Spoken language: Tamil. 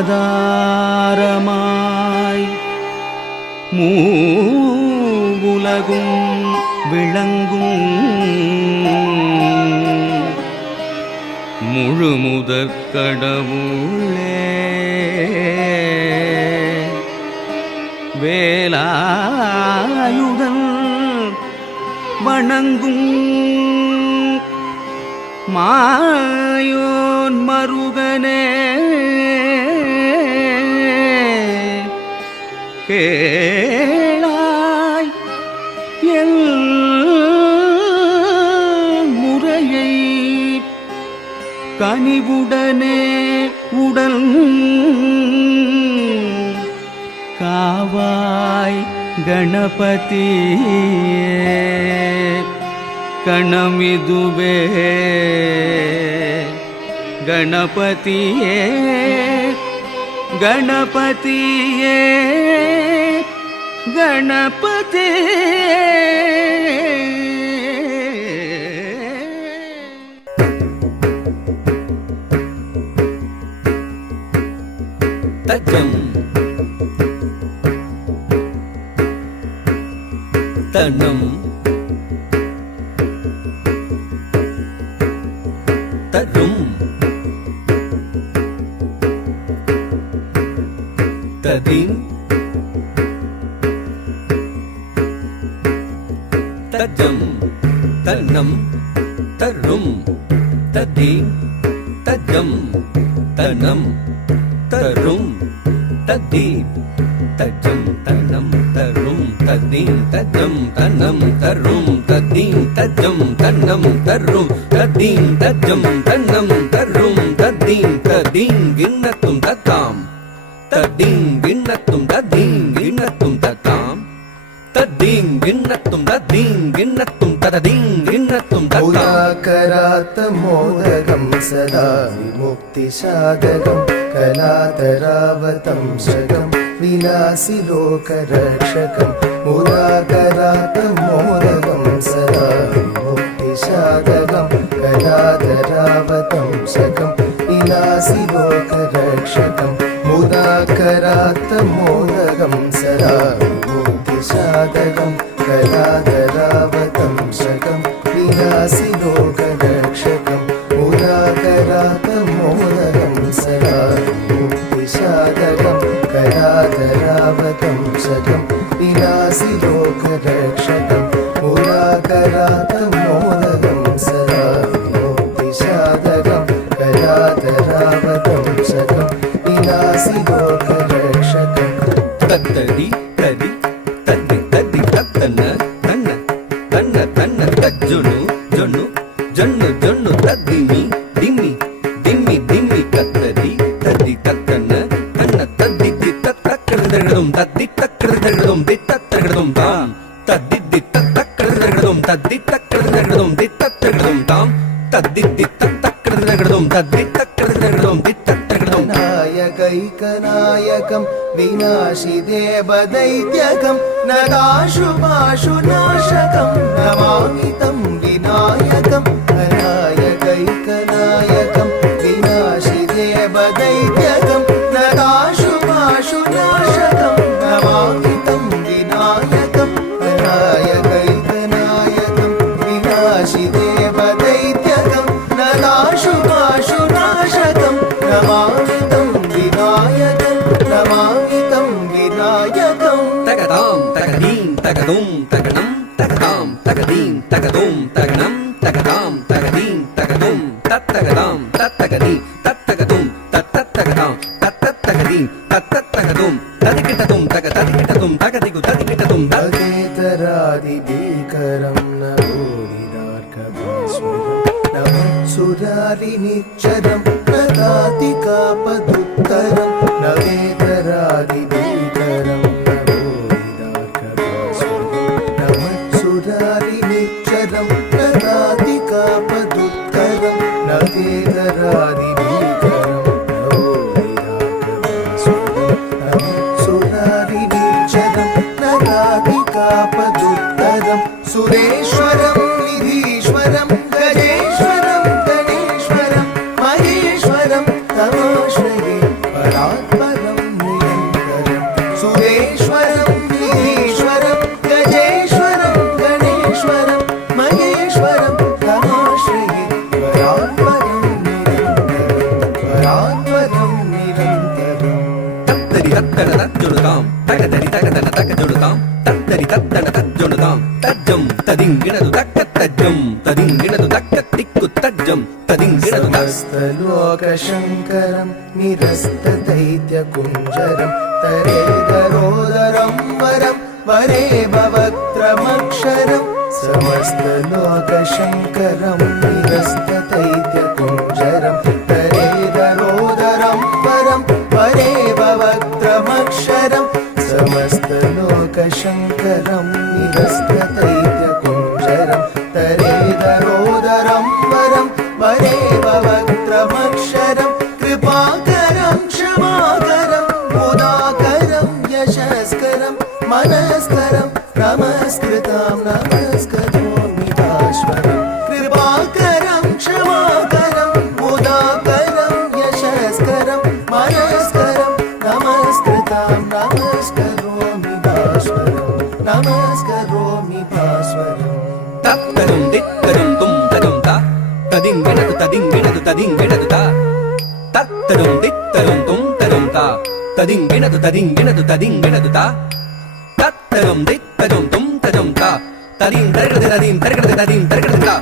ஆதாரமாய் மூவுலகும் விளங்கும். முழுமுதற் கடவுளே வேலாயுதன் வணங்கும். மாயோன் மருகனே கேளாய். எல் முறையை கனிவுடனே உடல் காவாய் கணபதியே. கணமிதுவே கணபதியே. கணபதியே கணபதி. தஜம். தனம். தஜம் தன்னம் தரும் ததி தஜம் தனம் தரும் ததி தஜம் தன்னம் தரும் ததீன் தஜம் தன்னம் தரும் ததீன் தஜம் தன்னம் தரும் ததீன் தஜம் தன்னம் தரும் ததீன் ததீன் கிண்ணத்தும் தத்தாம் गिन्नत्तुं द दीं गिन्नत्तुं द तां तद्दीं गिन्नत्तुं द दीं गिन्नत्तुं तददीं गिन्नत्तुं द उदाकरातमोदकं सदा विमुक्तिशागरं कलातरावतं शगं विनाशिलोकरक्षकं मुदाकरातमोदकं सदा विमुक्तिशागरं कलातरावतं शकं विनाशिलोकरक्षकम् उदाकरात्तमोदगं सदा गुप्तिशाधकं कदा शकं शतं विलासि दोख रक्षकम् सदा गुप्तिशादकं कदा शकं शतं विलासि दोख रक्षकम् ஜொன்னு ஜொன்னு தத்திமி திம்மி திம்மி திம்மி தத்தடி தத்தி தத்தன தன்ன தத்தி தி தத்தக்கிருதழும் தத்தி தக்கிருதழும் தி தத்தகிருதும் தாம் தத்தி தி தத்தக்கிருதழும் தத்தி தக்கிருதழும் தி தத்தகிருதும் தாம் தத்தி தி தத்தக்கிருதழும் தத்தி தக்கிருதழும் தி தத்தகிருதும் नायकैकनायकं विनाशिदेवदैत्यकं नगाशुपाशुनाशकं नमामि तं తగదుం తగనం తగదాం తగదీం తగదుం తత్తగదాం తత్తగది తత్తగదుం తత్తగదాం తత్తగదీం తత్తగదుం తదికిటదుం తగ తదికిటదుం తగదిగు తదికిటదుం తదేతరాది భీకరం సురారి నిచ్చరం ప్రదాతి కాపదుత్తరం నవేద తన తొడుతాం తగ దరి తగ తన తగ తొడుతాం తద్దరి తన తొడుతాం శంకరం నిరస్త దైత్య కుంజరం తరేదరోదరం వరం వరే భవక్రమక్షరం సమస్తలోక శంకరం నిరస్త भवत्रमक्षरं समस्तलोकशङ्करं निरस्तदैत्यकुञ्जरं तरेतरोदरं वरं वरे भवत्रमक्षरं कृपाकरं क्षमाकरं मुदाकरं यशस्करं मनस्करं नमस्कृतां नमस्करोमि ததிங்கிணது தா. தத்தரும் தித்தரும் தும் தரும் தா. ததிங்கிணது ததிங்கிணது ததிங்கிணது தா. தத்தரும் தித்தரும் தும் தரும் தா. ததீம் தருகிறது ததீம் தருகிறது ததீம் தருகிறது தா.